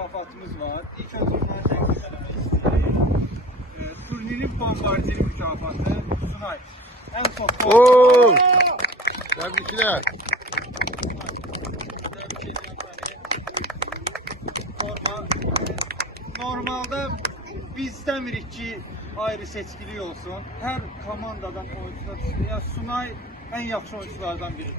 mükafatımız var. İlk önce bunları təqdim etmək istəyirəm. Turnirin bombardiri mükafatı Sunay. En çok Oo! Tebrikler. Forma. Normalde biz istemirik ki ayrı seçkili olsun. Her komandadan oyuncular çıxır. Ya Sunay en yaxşı oyunculardan biridir.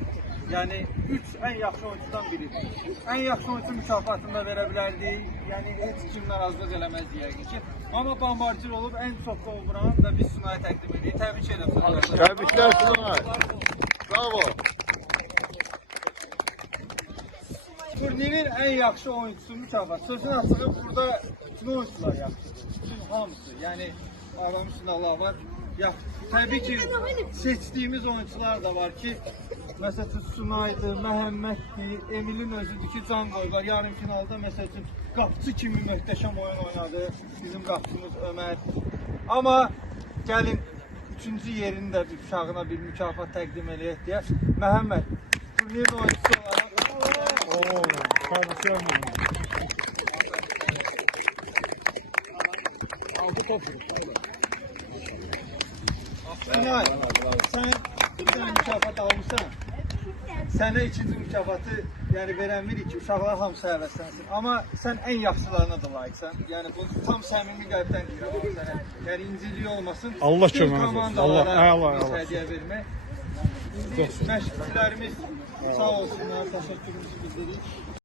Yani 3 en yaxşı oyuncudan biridir. En yaxşı oyuncu mükafatını da verə bilərdi. Yani heç kim narazılıq eləməz yəqin ki. Ama bombardier olub en çok gol vuran da biz Sunay'a təqdim edirik. Təbrik edirəm. Tebrikler Sunay. Bravo. Turnirin en yaxşı oyuncusu mükafat. Sözün açığı burada bütün oyuncular yaxşıdır. Bütün hamısı. Yani adam üstünde Allah var. Ya tabii ki seçtiğimiz oyuncular da var ki mesela Sunay'dı, Məhəmməddi, Emil'in özüdür ki can koydular. Yarın finalda mesela qapçı kimi möhtəşəm oyun oynadı. Bizim qapçımız Ömer. Ama gəlin 3. yerini də bir uşağına bir mükafat təqdim eləyək deyə. Məhəmməd turnirin oyuncusu olarak Aldı topu. Sunay, sen bir tane mükafat almışsan. Sənə ikinci mükafatı yəni verənmirik ki, uşaqlar hamısı həvəslənsin. Amma sən ən yaxşılarına da layiqsən. Yəni bunu tam səmimi qəlbdən deyirəm sənə. Yəni inciliyi olmasın. Allah kömək olsun. Komandalara Allah. hədiyyə vermək. Məşqçilərimiz sağ olsunlar, təşəkkürümüzü bildiririk.